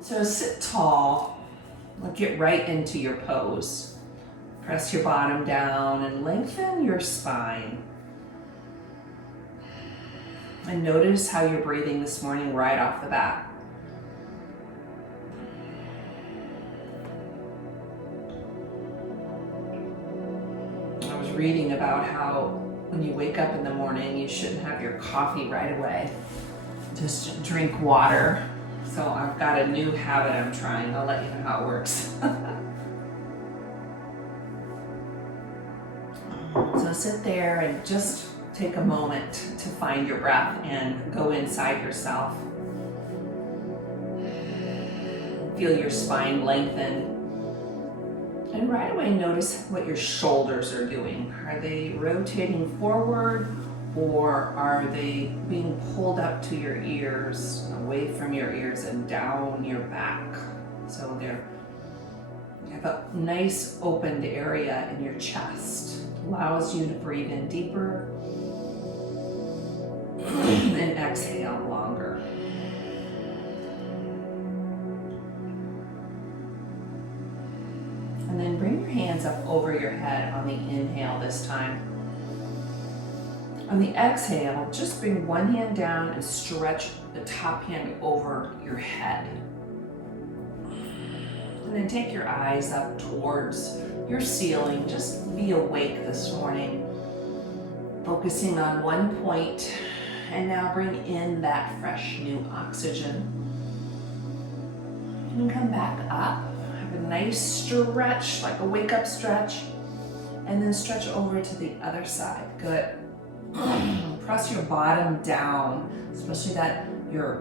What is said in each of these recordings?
So sit tall, get right into your pose. Press your bottom down and lengthen your spine. And notice how you're breathing this morning right off the bat. I was reading about how when you wake up in the morning, you shouldn't have your coffee right away. Just drink water. So I've got a new habit I'm trying. I'll let you know how it works. So sit there and just take a moment to find your breath and go inside yourself. Feel your spine lengthen. And right away notice what your shoulders are doing. Are they rotating forward or are they being pulled up to your ears, away from your ears and down your back? So you have a nice opened area in your chest. Allows you to breathe in deeper and exhale longer. And then bring your hands up over your head on the inhale this time. On the exhale, just bring one hand down and stretch the top hand over your head. And then take your eyes up towards your ceiling. Just be awake this morning, focusing on one point. And now bring in that fresh new oxygen. And come back up. Have a nice stretch, like a wake up stretch. And then stretch over to the other side. Good. Press your bottom down, especially the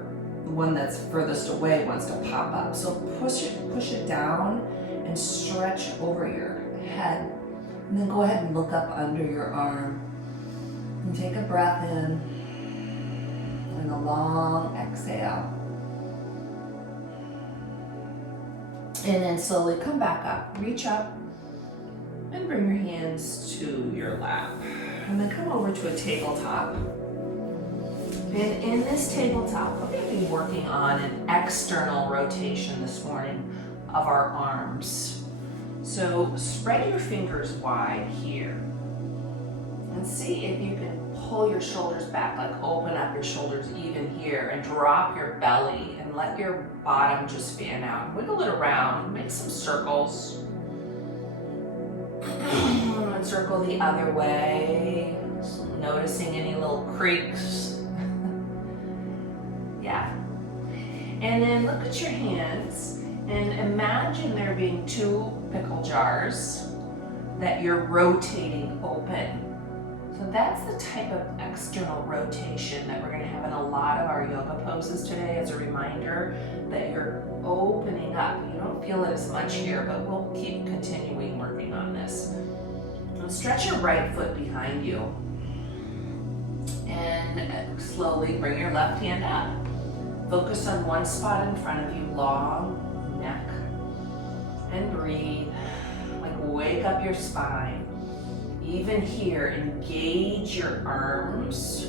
one that's furthest away wants to pop up. So push it down and stretch over your head. And then go ahead and look up under your arm. And take a breath in and a long exhale. And then slowly come back up, reach up, and bring your hands to your lap. And then come over to a tabletop. And in this tabletop, we're going to be working on an external rotation this morning of our arms. So spread your fingers wide here. And see if you can pull your shoulders back, like open up your shoulders even here, and drop your belly and let your bottom just fan out. Wiggle it around, make some circles. And circle the other way, noticing any little creaks. Yeah. And then look at your hands and imagine there being two pickle jars that you're rotating open. So that's the type of external rotation that we're going to have in a lot of our yoga poses today, as a reminder that you're opening up. You don't feel it as much here, but we'll keep continuing working on this. So stretch your right foot behind you and slowly bring your left hand up. Focus on one spot in front of you, long neck, and breathe. Like wake up your spine. Even here, engage your arms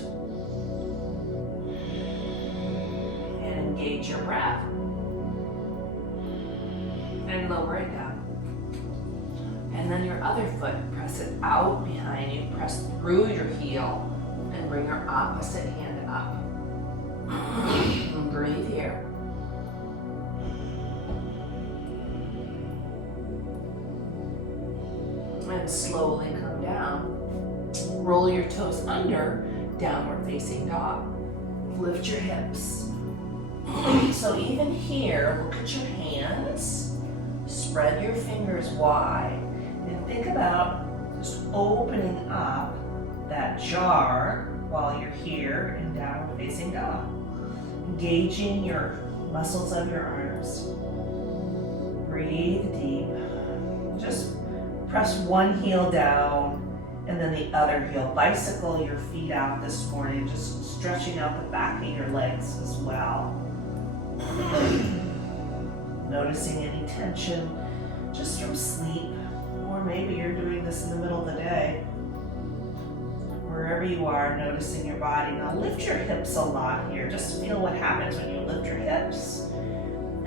and engage your breath. And lower it down. And then your other foot, press it out behind you, press through your heel, and bring your opposite hand up. And breathe here. And slowly come down. Roll your toes under, downward facing dog. Lift your hips. So even here, look at your hands. Spread your fingers wide. And think about just opening up that jar while you're here in downward facing dog. Engaging your muscles of your arms. Breathe deep. Just press one heel down and then the other heel. Bicycle your feet out this morning, just stretching out the back of your legs as well. Noticing any tension just from sleep, or maybe you're doing this in the middle of the day. Wherever you are, noticing your body. Now lift your hips a lot here. Just feel what happens when you lift your hips.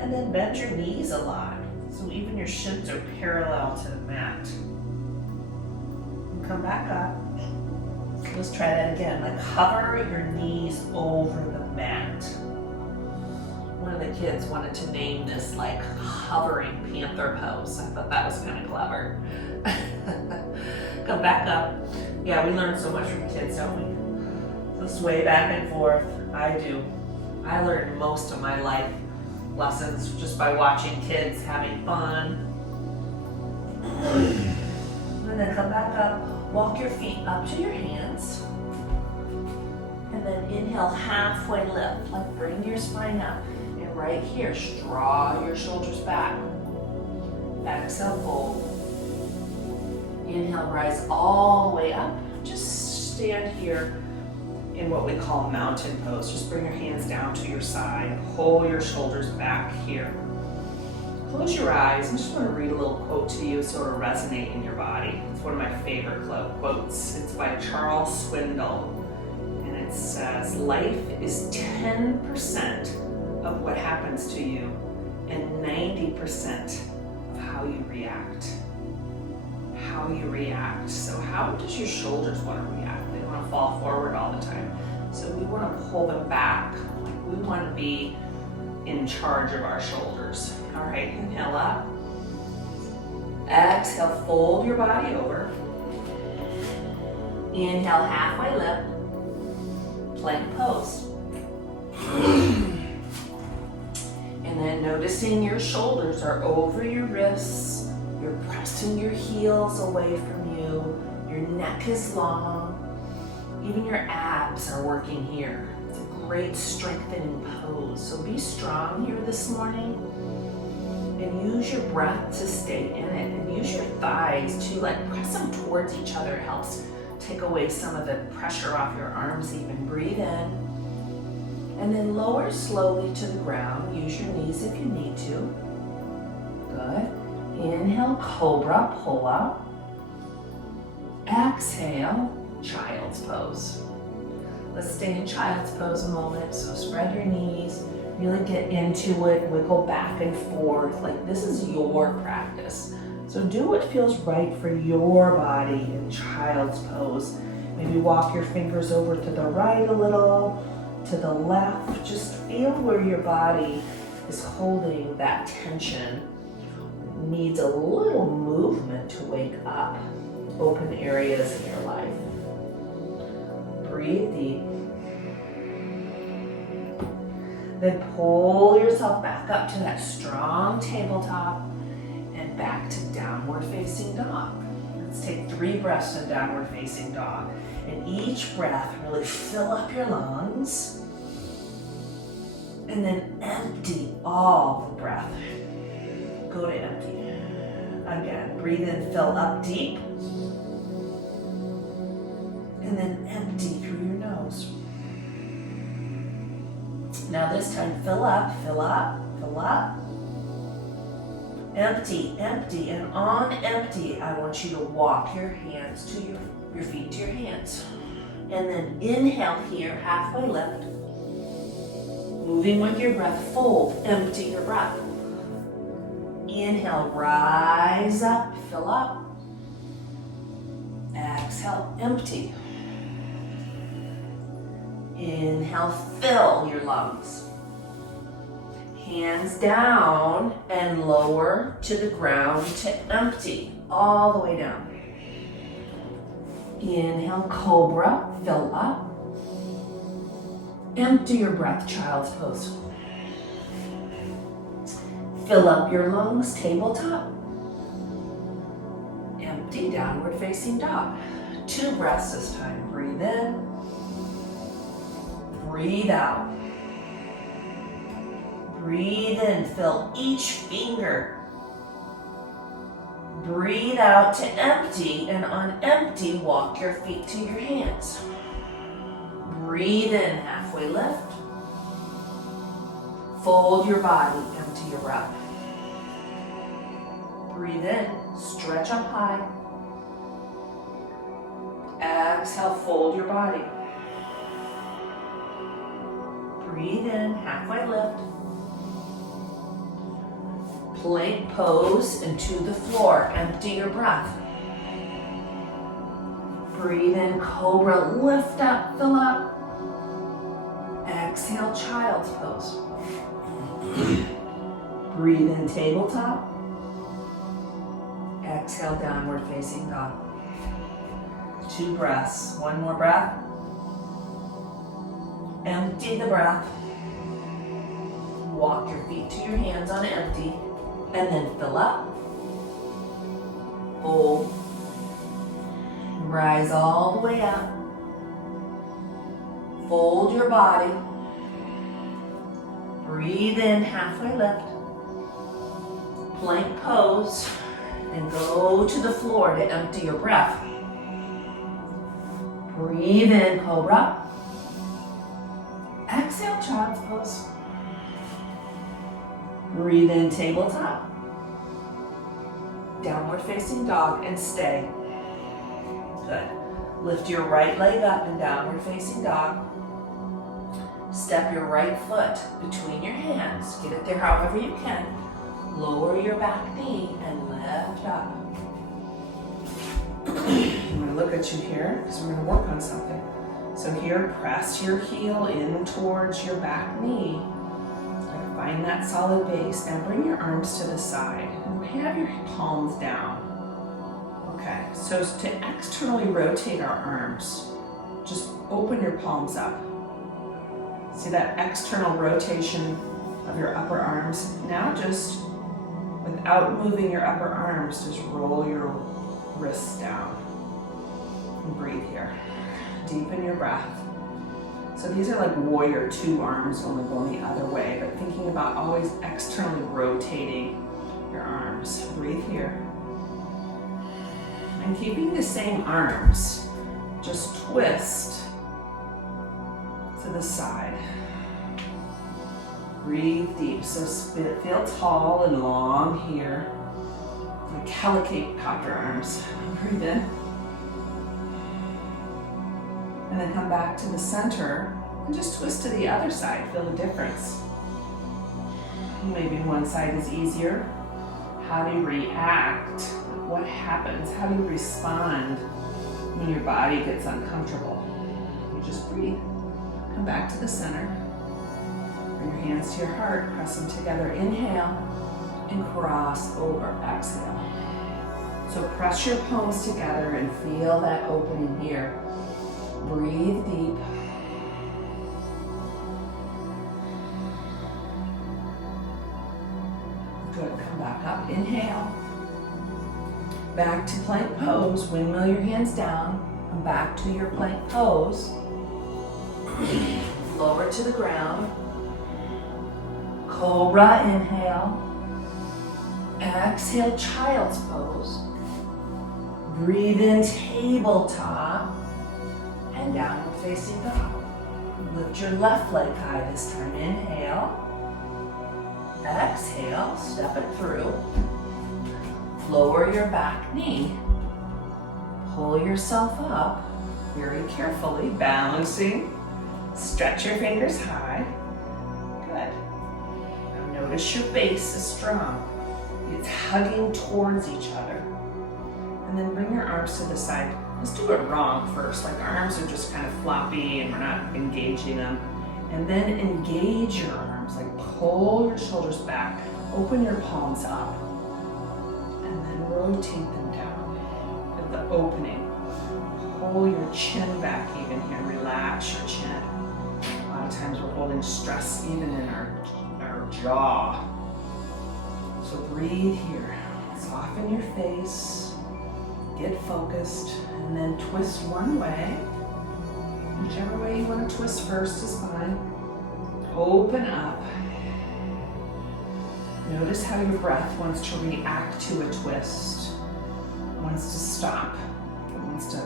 And then bend your knees a lot. So even your shins are parallel to the mat. And come back up. Let's try that again. Like hover your knees over the mat. One of the kids wanted to name this like hovering panther pose. I thought that was kind of clever. Come back up. Yeah, we learn so much from kids, don't we? So sway back and forth. I do. I learned most of my life lessons just by watching kids having fun. And then come back up. Walk your feet up to your hands. And then inhale, halfway lift. Like bring your spine up. And right here, draw your shoulders back. Exhale, fold. Inhale, rise all the way up. Just stand here in what we call mountain pose. Just bring your hands down to your side. Pull your shoulders back here. Close your eyes. I just want to read a little quote to you so it'll resonate in your body. It's one of my favorite quotes. It's by Charles Swindoll. And it says, life is 10% of what happens to you and 90% of how you react. How you react. So how does your shoulders want to react? They want to fall forward all the time. So we want to pull them back. Like we want to be in charge of our shoulders. All right, inhale up. Exhale, fold your body over. Inhale, halfway lift. Plank pose. And then noticing your shoulders are over your wrists. You're pressing your heels away from you. Your neck is long. Even your abs are working here. It's a great strengthening pose. So be strong here this morning. And use your breath to stay in it. And use your thighs to like press them towards each other. It helps take away some of the pressure off your arms even. Breathe in. And then lower slowly to the ground. Use your knees if you need to. Good. Inhale, cobra, pull up. Exhale, child's pose. Let's stay in child's pose a moment. So spread your knees, really get into it, wiggle back and forth. Like this is your practice. So do what feels right for your body in child's pose. Maybe walk your fingers over to the right a little, to the left. Just feel where your body is holding that tension. Needs a little movement to wake up. Open areas in your life. Breathe deep. Then pull yourself back up to that strong tabletop and back to downward facing dog. Let's take 3 breaths in downward facing dog. And each breath, really fill up your lungs. And then empty all the breath. Go to empty. Again, breathe in, fill up deep. And then empty through your nose. Now this time, fill up, fill up, fill up. Empty, empty, and on empty, I want you to walk your hands to your feet to your hands. And then inhale here, halfway lift. Moving with your breath, fold, empty your breath. Inhale, rise up, fill up. Exhale, empty. Inhale, fill your lungs. Hands down and lower to the ground to empty, all the way down. Inhale, cobra, fill up. Empty your breath, child's pose. Fill up your lungs, tabletop. Empty, downward facing dog. 2 breaths this time. Breathe in. Breathe out. Breathe in, fill each finger. Breathe out to empty, and on empty, walk your feet to your hands. Breathe in, halfway lift. Fold your body, empty your breath. Breathe in, stretch up high. Exhale, fold your body. Breathe in, halfway lift. Plank pose into the floor. Empty your breath. Breathe in, cobra, lift up, fill up. Exhale, child's pose. Breathe in, tabletop. Exhale, downward facing dog. 2 breaths. 1 more breath. Empty the breath. Walk your feet to your hands on empty. And then fill up. Hold. Rise all the way up. Fold your body. Breathe in, halfway lift. Plank pose. And go to the floor to empty your breath. Breathe in, cobra. Exhale, child's pose. Breathe in, tabletop. Downward facing dog and stay. Good. Lift your right leg up in downward facing dog. Step your right foot between your hands. Get it there however you can. Lower your back knee and lift up. I'm going to look at you here because we're going to work on something. So here, press your heel in towards your back knee. Find that solid base. Now bring your arms to the side and have your palms down. Okay, so to externally rotate our arms, just open your palms up. See that external rotation of your upper arms? Now just, without moving your upper arms, just roll your wrists down. And breathe here. Deepen your breath. So these are like warrior 2 arms, only going the other way, but thinking about always externally rotating your arms. Breathe here. And keeping the same arms, just twist to the side. Breathe deep, so feel tall and long here. Like helicopter arms. Breathe in. And then come back to the center and just twist to the other side. Feel the difference. Maybe one side is easier. How do you react? What happens? How do you respond when your body gets uncomfortable? You just breathe. Come back to the center. Bring your hands to your heart. Press them together. Inhale and cross over. Exhale. So press your palms together and feel that opening here. Breathe deep. Good, come back up, inhale. Back to plank pose, windmill your hands down. Come back to your plank pose. Lower to the ground. Cobra, inhale. Exhale, child's pose. Breathe in, tabletop. And downward facing dog. Lift your left leg high this time. Inhale. Exhale, step it through. Lower your back knee. Pull yourself up very carefully, balancing. Stretch your fingers high. Good. Now notice your base is strong. It's hugging towards each other. And then bring your arms to the side. Let's do it wrong first. Like our arms are just kind of floppy and we're not engaging them. And then engage your arms, like pull your shoulders back, open your palms up, and then rotate them down at the opening. Pull your chin back even here, relax your chin. A lot of times we're holding stress even in our jaw. So breathe here, soften your face, get focused, and then twist one way. Whichever way you want to twist first is fine. Open up. Notice how your breath wants to react to a twist. It wants to stop. It wants to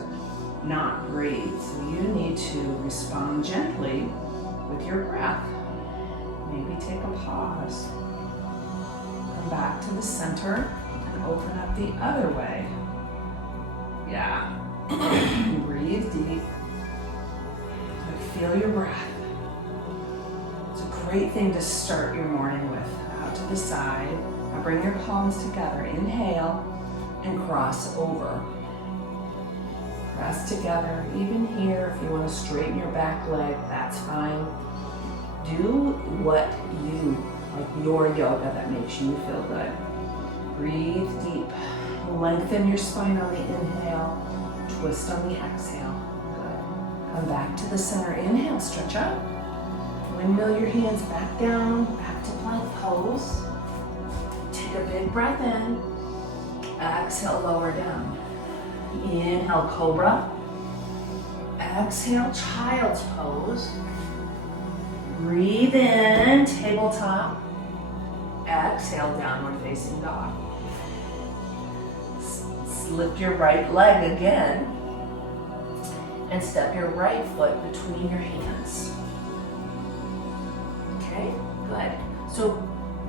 not breathe. So you need to respond gently with your breath. Maybe take a pause. Come back to the center and open up the other way. Yeah. Breathe deep. Feel your breath. It's a great thing to start your morning with. Out to the side, Now bring your palms together. Inhale and cross over. Press together. Even here, if you want to straighten your back leg, that's fine. Do what you, like your yoga that makes you feel good. Breathe deep. Lengthen your spine on the inhale. Twist on the exhale. Good. Come back to the center. Inhale, stretch out. Windmill your hands back down, back to plank pose. Take a big breath in. Exhale, lower down. Inhale, cobra. Exhale, child's pose. Breathe in, tabletop. Exhale, downward facing dog. Lift your right leg again and step your right foot between your hands. Okay, good. So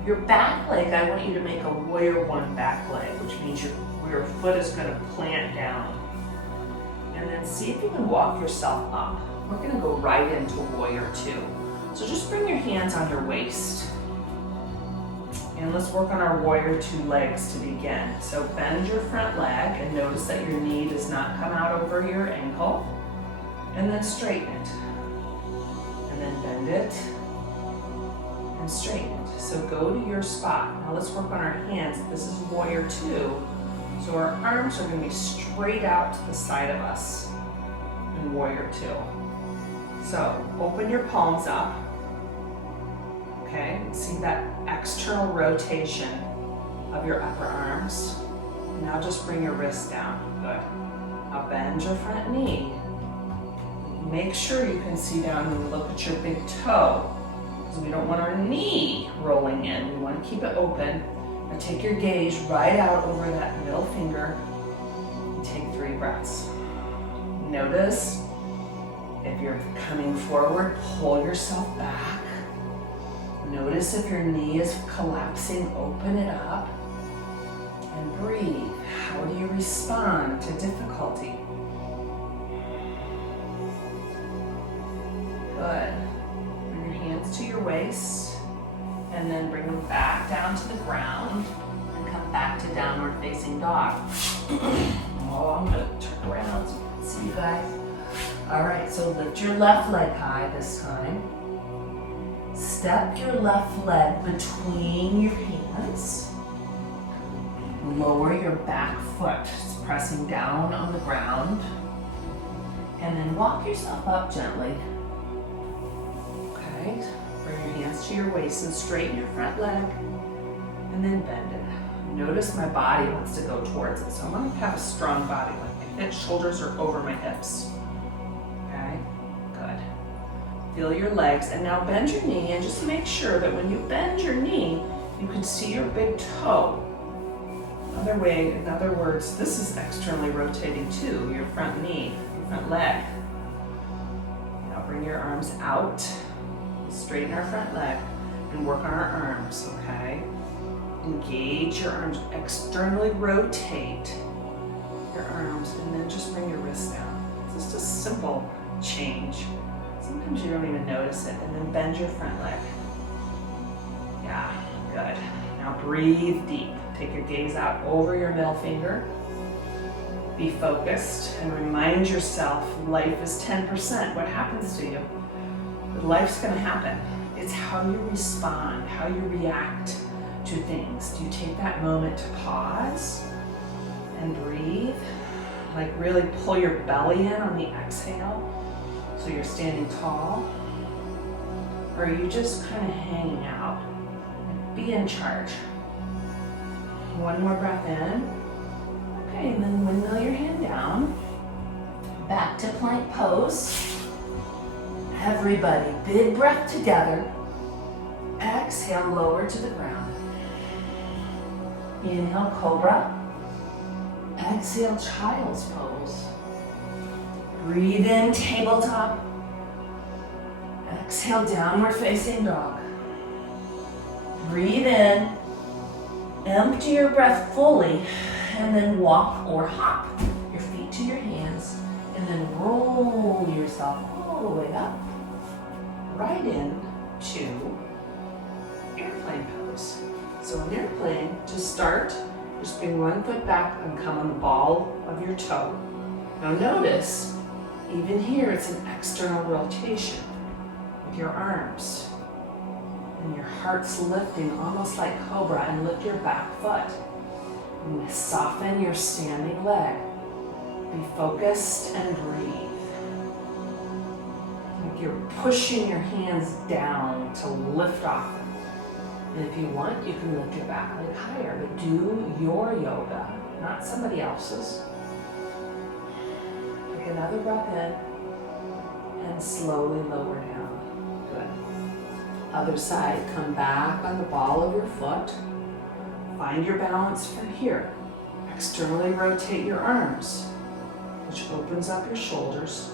your back leg, I want you to make a warrior one back leg, which means your foot is going to plant down. And then see if you can walk yourself up. We're going to go right into warrior two. So just bring your hands on your waist. And let's work on our warrior two legs to begin. So bend your front leg and notice that your knee does not come out over your ankle. And then straighten it. And then bend it and straighten it. So go to your spot. Now let's work on our hands. This is warrior two. So our arms are going to be straight out to the side of us in warrior two. So open your palms up. Okay, see that external rotation of your upper arms. Now just bring your wrists down. Good. Now bend your front knee. Make sure you can see down and look at your big toe. Because we don't want our knee rolling in. We want to keep it open. Now take your gaze right out over that middle finger and take 3 breaths. Notice if you're coming forward, pull yourself back. Notice if your knee is collapsing, open it up and breathe. How do you respond to difficulty? Good. Bring your hands to your waist and then bring them back down to the ground and come back to downward facing dog. Oh, I'm gonna turn around so you can see you guys. All right, so lift your left leg high this time. Step your left leg between your hands. Lower your back foot, pressing down on the ground. And then walk yourself up gently. Okay, bring your hands to your waist and straighten your front leg. And then bend it. Notice my body wants to go towards it. So I want to have a strong body, like my shoulders are over my hips. Okay, good. Feel your legs, and now bend your knee, and just make sure that when you bend your knee, you can see your big toe. In other words, this is externally rotating too, your front knee, your front leg. Now bring your arms out, straighten our front leg, and work on our arms, okay? Engage your arms, externally rotate your arms, and then just bring your wrists down. It's just a simple change. Sometimes you don't even notice it, and then bend your front leg. Yeah, good. Now breathe deep. Take your gaze out over your middle finger. Be focused and remind yourself life is 10%. What happens to you? Life's gonna happen. It's how you respond, how you react to things. Do you take that moment to pause and breathe? Like really pull your belly in on the exhale so you're standing tall? Or are you just kind of hanging out? Be in charge. One more breath in. Okay, and then windmill your hand down. Back to plank pose. Everybody, big breath together. Exhale, lower to the ground. Inhale, cobra. Exhale, child's pose. Breathe in, tabletop. Exhale, downward facing dog. Breathe in. Empty your breath fully, and then walk or hop your feet to your hands, and then roll yourself all the way up, right in to airplane pose. So when you're playing, to start, just bring one foot back and come on the ball of your toe. Now notice, even here it's an external rotation with your arms. And your heart's lifting almost like cobra, and lift your back foot. And soften your standing leg. Be focused and breathe. Like you're pushing your hands down to lift off them. And if you want, you can lift your back leg higher, but do your yoga, not somebody else's. Take another breath in and slowly lower down. Good. Other side, come back on the ball of your foot. Find your balance from here. Externally rotate your arms, which opens up your shoulders.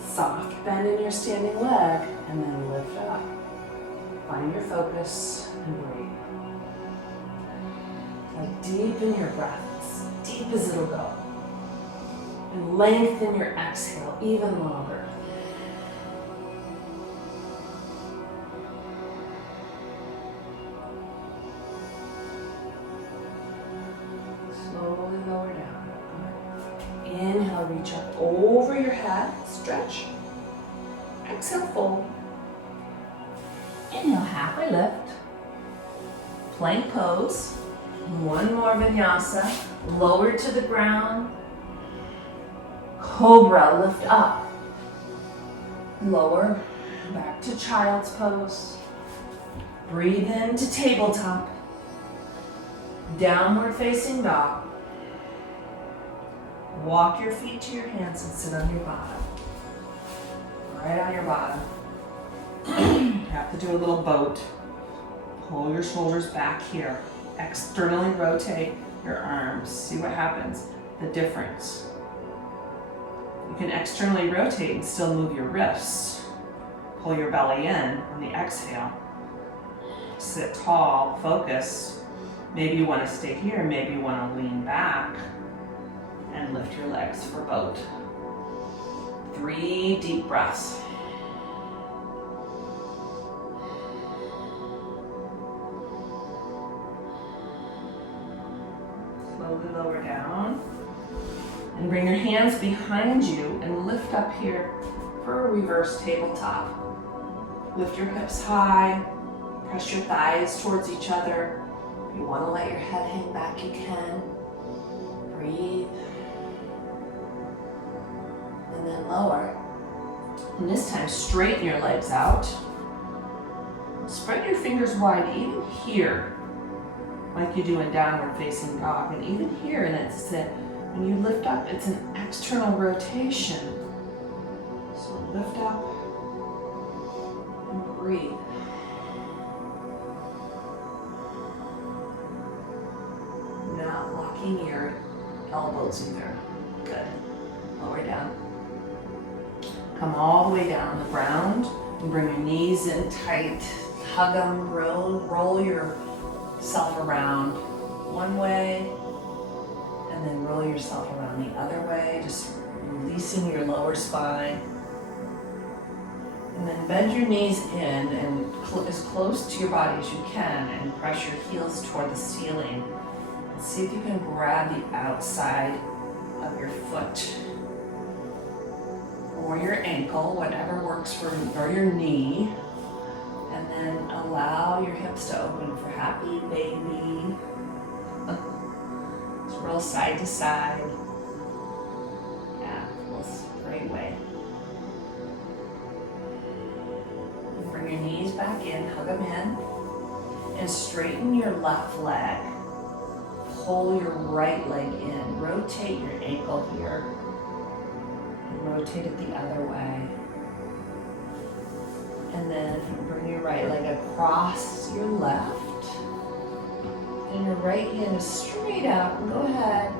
Soft bend in your standing leg, and then lift up. Find your focus and breathe. Like deepen your breath, as deep as it'll go. And lengthen your exhale even longer. Slowly lower down. Inhale, reach up over your head, stretch. Exhale, fold. Inhale, halfway lift. Plank pose. One more vinyasa. Lower to the ground. Cobra, lift up. Lower, back to child's pose. Breathe into tabletop. Downward facing dog. Walk your feet to your hands and sit on your bottom. Right on your bottom. You have to do a little boat. Pull your shoulders back here. Externally rotate your arms. See what happens. The difference. You can externally rotate and still move your wrists. Pull your belly in on the exhale. Sit tall, focus. Maybe you want to stay here. Maybe you want to lean back and lift your legs for boat. 3 deep breaths. Slowly lower down. And bring your hands behind you and lift up here for a reverse tabletop. Lift your hips high. Press your thighs towards each other. If you want to let your head hang back, you can. Breathe. And then lower. And this time, straighten your legs out. Spread your fingers wide, even here, like you do in downward facing dog. And even here, and it's it. When you lift up, it's an external rotation. So lift up and breathe. Not locking your elbows either. Good. Lower down. Come all the way down on the ground and bring your knees in tight. Hug them, roll yourself around one way and then roll yourself around the other way, just releasing your lower spine. And then bend your knees in and as close to your body as you can and press your heels toward the ceiling. And see if you can grab the outside of your foot or your ankle, whatever works for you, or your knee. And then allow your hips to open for happy baby. Just roll side to side. Yeah, roll straight way. And bring your knees back in, hug them in. And straighten your left leg. Pull your right leg in. Rotate your ankle here. And rotate it the other way. And then bring your right leg across your left. And your right hand is straight out. And go ahead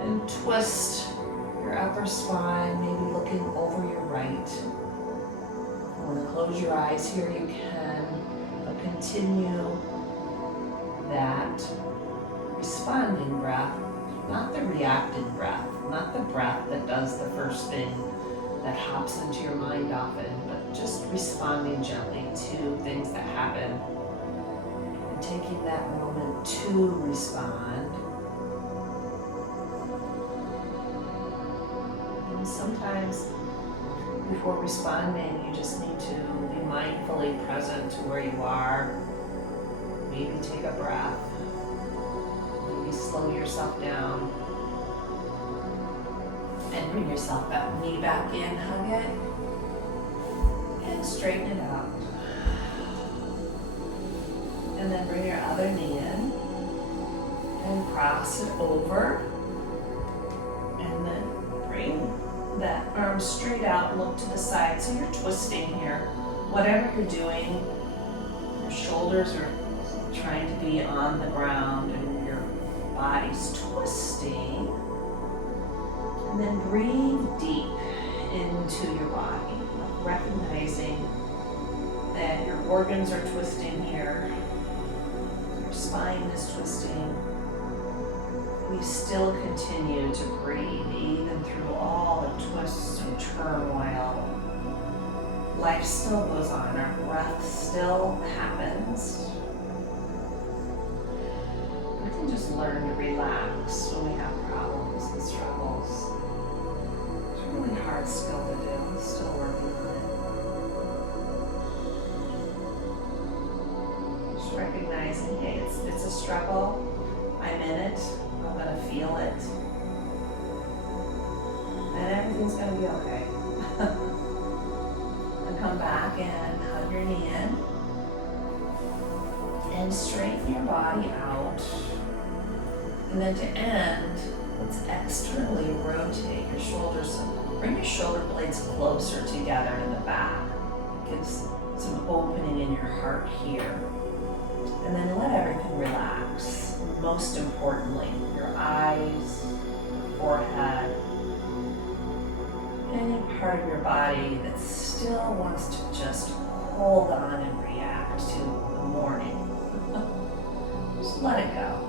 and twist your upper spine, maybe looking over your right. If you want to close your eyes here, you can. But continue that responding breath, not the reactive breath, not the breath that does the first thing that hops into your mind often, but just responding gently to things that happen. And taking that moment to respond. And sometimes before responding, you just need to be mindfully present to where you are. Maybe take a breath. Maybe slow yourself down. And bring yourself that knee back in, hug it. And straighten it out. And then bring your other knee in. And cross it over. And then bring that arm straight out and look to the side. So you're twisting here. Whatever you're doing, your shoulders are trying to be on the ground and your body's twisting. And then breathe deep into your body, recognizing that your organs are twisting here. Your spine is twisting. We still continue to breathe even through all the twists and turmoil. Life still goes on. Our breath still happens. We can just learn to relax when we have problems and struggles. It's a really hard skill to do. I'm still working on it. Just recognizing, hey, it's a struggle. I'm in it. I'm going to feel it. And everything's going to be okay. And come back and hug your knee in. And straighten your body out. And then to end, let's externally rotate your shoulders. Bring your shoulder blades closer together in the back. Gives some opening in your heart here. And then let everything relax. Most importantly, your eyes, your forehead, any part of your body that still wants to just hold on and react to the morning. Just let it go.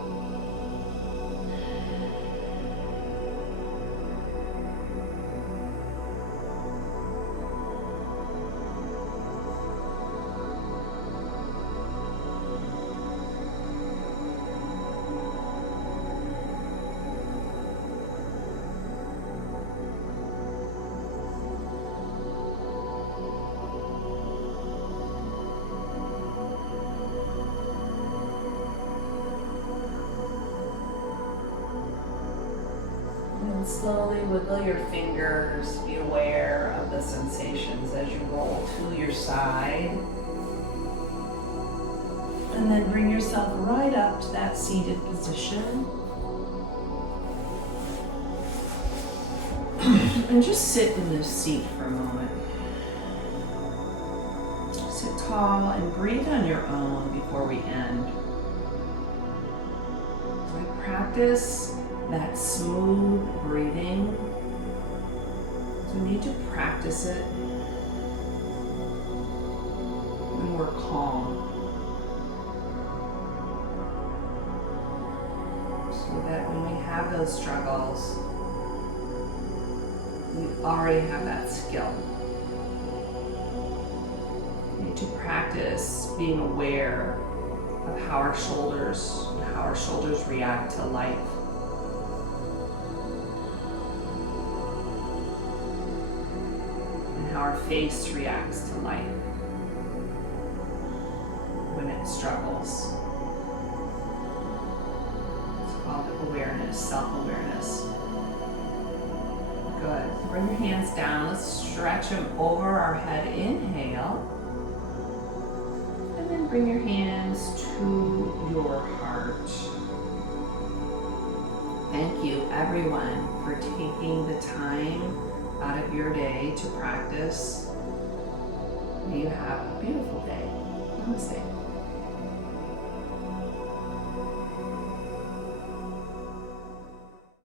And slowly wiggle your fingers, be aware of the sensations as you roll to your side. And then bring yourself right up to that seated position. And just sit in this seat for a moment. Sit tall and breathe on your own before we end. So we practice that smooth breathing. So we need to practice it when we're calm. So that when we have those struggles, we already have that skill. We need to practice being aware of how our shoulders react to life. And how our face reacts to life when it struggles. It's called awareness, self-awareness. Good. Bring your hands down. Let's stretch them over our head. Inhale. And then bring your hands to your heart. Thank you, everyone, for taking the time out of your day to practice. May you have a beautiful day. Namaste.